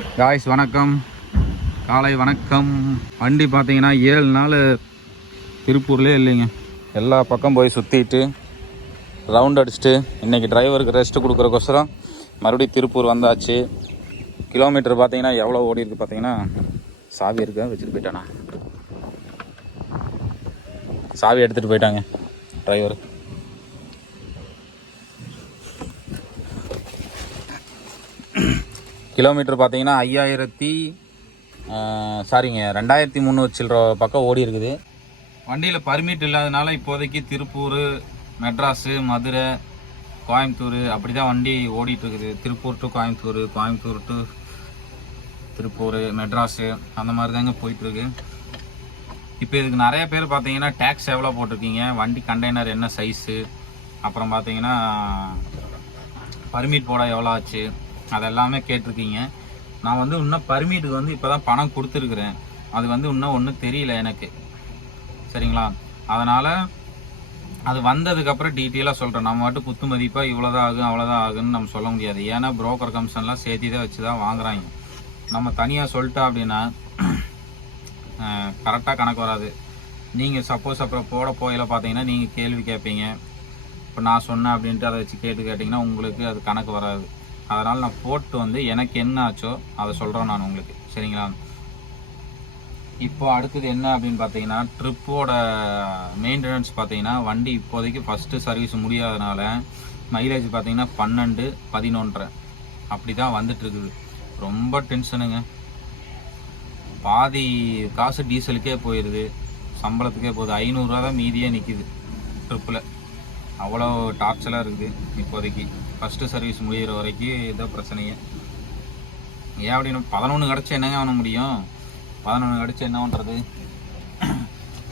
Guys வணக்கம், காலை வணக்கம். வண்டி பார்த்தீங்கன்னா 7 நாள் திருப்பூர்லேயே இல்லைங்க. எல்லா பக்கம் போய் சுற்றிட்டு ரவுண்ட் அடிச்சுட்டு இன்றைக்கி டிரைவருக்கு ரெஸ்ட்டு கொடுக்குறக்கோசரம் மறுபடியும் திருப்பூர் வந்தாச்சு. கிலோமீட்டர் பார்த்தீங்கன்னா எவ்வளோ ஓடி இருக்குது பார்த்தீங்கன்னா, சாவி இருக்கா வச்சுட்டு போயிட்டானா, சாவி எடுத்துகிட்டு போயிட்டாங்க டிரைவர். கிலோமீட்டர் பார்த்தீங்கன்னா 2300 சில்லற பக்கம் ஓடி இருக்குது. வண்டியில் பர்மிட் இல்லாதனால இப்போதைக்கு திருப்பூர், மெட்ராஸு, மதுரை, கோயம்புத்தூர் அப்படி தான் வண்டி ஓடிட்டுருக்குது. திருப்பூர் டு கோயம்புத்தூர், கோயம்புத்தூர் டு திருப்பூர், மெட்ராஸு அந்த மாதிரி தாங்க போயிட்டுருக்கு. இப்போ இதுக்கு நிறைய பேர் பார்த்தீங்கன்னா டேக்ஸ் எவ்வளோ போட்டிருக்கீங்க, வண்டி கண்டெய்னர் என்ன சைஸு, அப்புறம் பார்த்தீங்கன்னா பர்மிட் போட எவ்வளோ ஆச்சு, அதெல்லாமே கேட்டிருக்கீங்க. நான் வந்து இன்னும் பர்மிட்டுக்கு வந்து இப்போ தான் பணம் கொடுத்துருக்குறேன். அது வந்து இன்னும் ஒன்றும் தெரியல எனக்கு, சரிங்களா? அதனால் அது வந்ததுக்கப்புறம் டீட்டெயிலாக சொல்கிறேன். நம்ம மட்டும் குத்து மதிப்பாக இவ்வளோதான் ஆகும் அவ்வளோதான் ஆகுன்னு நம்ம சொல்ல முடியாது. ஏன்னா புரோக்கர் கமிஷன்லாம் சேர்த்தி தான் வச்சு தான் வாங்குறாங்க. நம்ம தனியாக சொல்லிட்டா அப்படின்னா கரெக்டாக கணக்கு வராது. நீங்கள் சப்போஸ் அப்புறம் போட போயில பார்த்தீங்கன்னா நீங்கள் கேள்வி கேட்பீங்க. இப்போ நான் சொன்னேன் அப்படின்ட்டு அதை வச்சு கேட்டிங்கன்னா உங்களுக்கு அது கணக்கு வராது. அதனால் நான் போட்டு வந்து எனக்கு என்ன ஆச்சோ அதை சொல்கிறேன் நான் உங்களுக்கு, சரிங்களா? இப்போ அடுத்தது என்ன அப்படின்னு பார்த்தீங்கன்னா, ட்ரிப்போட மெயின்டெனன்ஸ் பார்த்தீங்கன்னா, வண்டி இப்போதைக்கு ஃபஸ்ட்டு சர்வீஸ் முடியாதனால மைலேஜ் பார்த்தீங்கன்னா 12, 11 அப்படி தான் வந்துட்டுருக்குது. ரொம்ப டென்ஷனுங்க. பாதி காசு டீசலுக்கே போயிடுது, சம்பளத்துக்கே போகுது. 500 ரூபா தான் மீதியே நிற்கிது ட்ரிப்பில். அவ்வளோ டார்ச்சலாக இருக்குது இப்போதைக்கு. ஃபஸ்ட்டு சர்வீஸ் முடிகிற வரைக்கும் இதோ பிரச்சனையே. ஏன் அப்படின்னு 11 கிடச்சி என்னங்க பண்ண முடியும்? 11 கிடச்சி என்ன பண்ணுறது?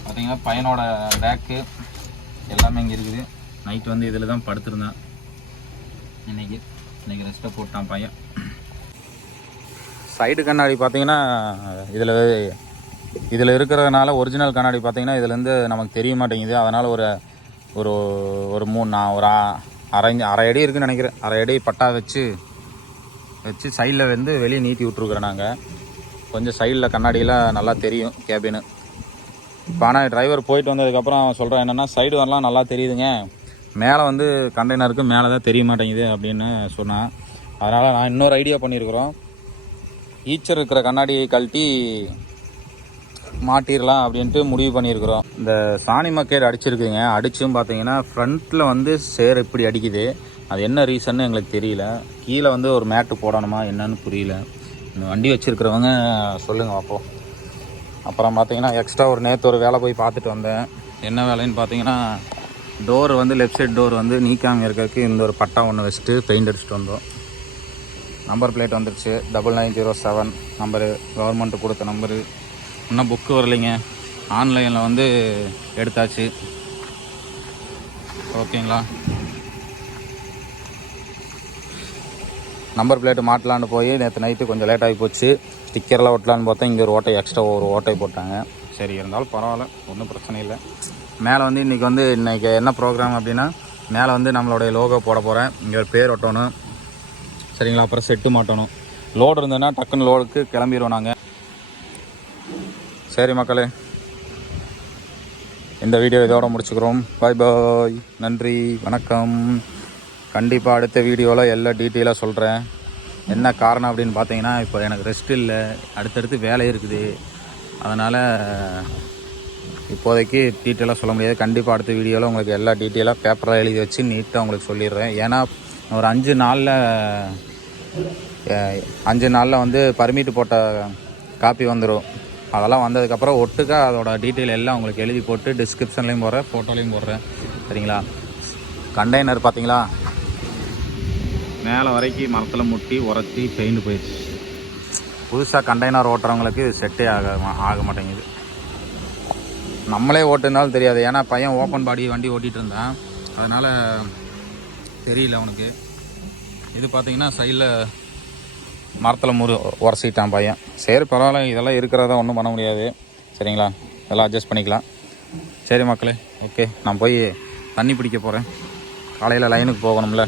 பார்த்தீங்கன்னா பையனோட பேக்கு எல்லாமே இங்கே இருக்குது. நைட்டு வந்து இதில் தான் படுத்துருந்தேன். இன்றைக்கி ரெஸ்ட்டை போட்டான் பையன். சைடு கண்ணாடி பார்த்தீங்கன்னா இதில் இருக்கிறதுனால ஒரிஜினல் கண்ணாடி பார்த்தீங்கன்னா இதுலேருந்து நமக்கு தெரிய மாட்டேங்குது. அதனால் ஒரு ஒரு ஒரு அரை அடி இருக்குதுன்னு நினைக்கிறேன். அரை அடி பட்டா வச்சு சைடில் வந்து வெளியே நீட்டி விட்ருக்குறேன். நாங்கள் கொஞ்சம் சைடில் கண்ணாடியில் நல்லா தெரியும் கேபினு. இப்போ ஆனால் டிரைவர் போயிட்டு வந்ததுக்கப்புறம் அவன் சொல்கிறான் என்னென்னா, சைடு வரலாம் நல்லா தெரியுதுங்க, மேலே வந்து கண்டெய்னருக்கு மேலே தான் தெரிய மாட்டேங்குது அப்படின்னு சொன்னான். அதனால் நான் இன்னொரு ஐடியா பண்ணியிருக்கிறோம். ஈச்சர் இருக்கிற கண்ணாடியை கழட்டி மாட்டிடலாம் அப்படின்ட்டு முடிவு பண்ணியிருக்கிறோம். இந்த சாணி மக்கேட் அடிச்சிருக்குங்க. அடிச்சும் பார்த்தீங்கன்னா ஃப்ரண்ட்டில் வந்து சேர் இப்படி அடிக்குது. அது என்ன ரீசன்னு எங்களுக்கு தெரியல. கீழே வந்து ஒரு மேட்டு போடணுமா என்னன்னு புரியல. இந்த வண்டி வச்சுருக்கிறவங்க சொல்லுங்கள் பார்ப்போம். அப்புறம் பார்த்தீங்கன்னா எக்ஸ்ட்ரா நேற்று ஒரு வேலை போய் பார்த்துட்டு வந்தேன். என்ன வேலைன்னு பார்த்தீங்கன்னா, டோர் வந்து லெஃப்ட் சைட் டோர் வந்து நீக்காமல் இருக்கிறதுக்கு இந்த ஒரு பட்டா ஒன்று வச்சுட்டு பெயிண்ட் அடிச்சுட்டு வந்தோம். நம்பர் பிளேட் வந்துருச்சு, 9907 நம்பரு, கவர்மெண்ட்டு கொடுத்த நம்பரு. இன்னும் புக்கு வரலைங்க. ஆன்லைனில் வந்து எடுத்தாச்சு, ஓகேங்களா? நம்பர் பிளேட்டு மாட்டலான்னு போய் நேற்று நைட்டு கொஞ்சம் லேட்டாகி போச்சு. ஸ்டிக்கர்லாம் ஒட்டலான்னு பார்த்தா இங்கே ஒரு ஓட்டை, எக்ஸ்ட்ரா ஒரு ஓட்டை போட்டாங்க. சரி, இருந்தாலும் பரவாயில்ல, ஒன்றும் பிரச்சனை இல்லை. மேலே வந்து இன்றைக்கி என்ன ப்ரோக்ராம் அப்படின்னா, மேலே வந்து நம்மளுடைய லோகோ போட போகிறேன். இங்கே ஒரு பேர் ஒட்டணும், சரிங்களா? அப்புறம் செட்டு மாட்டணும். லோடு இருந்ததுன்னா டக்குன்னு லோடுக்கு கிளம்பிடுவோம் நாங்கள். சரி மக்களே, இந்த வீடியோ இதோட முடிச்சுக்கிறோம். பாய் பாய், நன்றி, வணக்கம். கண்டிப்பாக அடுத்த வீடியோவில் எல்லா டீட்டெயிலாக சொல்கிறேன். என்ன காரணம் அப்படின்னு பார்த்தீங்கன்னா, இப்போ எனக்கு ரெஸ்ட் இல்லை, அடுத்தடுத்து வேலை இருக்குது. அதனால் இப்போதைக்கு டீட்டெயிலாக சொல்ல முடியாது. கண்டிப்பாக அடுத்த வீடியோவில் உங்களுக்கு எல்லா டீட்டெயிலாக பேப்பராக எழுதி வச்சு நீட்டாக உங்களுக்கு சொல்லிடுறேன். ஏன்னா ஒரு 5 நாளில் வந்து பர்மிட் போட்ட காப்பி வந்துடும். அதெல்லாம் வந்ததுக்கப்புறம் ஒட்டுக்கா அதோட டீட்டெயில் எல்லாம் உங்களுக்கு எழுதி போட்டு டிஸ்கிரிப்ஷன்லேயும் போடுறேன், ஃபோட்டோலையும் போடுறேன், சரிங்களா? கண்டெய்னர் பார்த்தீங்களா, மேலே வரைக்கும் மரத்தில் முட்டி உரத்தி பெயிண்ட் போயிடுச்சு. புதுசாக கண்டெய்னர் ஓட்டுறவங்களுக்கு செட்டே ஆக மாட்டேங்குது. நம்மளே ஓட்டுனாலும் தெரியாது. ஏன்னா பையன் ஓப்பன் பாடி வண்டி ஓட்டிகிட்டு இருந்தான், அதனால் தெரியல அவனுக்கு. இது பார்த்தீங்கன்னா சைடில் மரத்தில் உரசிட்டான் பையன். சரி பரவாயில்ல, இதெல்லாம் இருக்கிறதா ஒன்றும் பண்ண முடியாது, சரிங்களா? இதெல்லாம் அட்ஜஸ்ட் பண்ணிக்கலாம். சரி மக்களே, ஓகே. நான் போய் தண்ணி பிடிக்க போகிறேன். காலையில் லைனுக்கு போகணும்ல.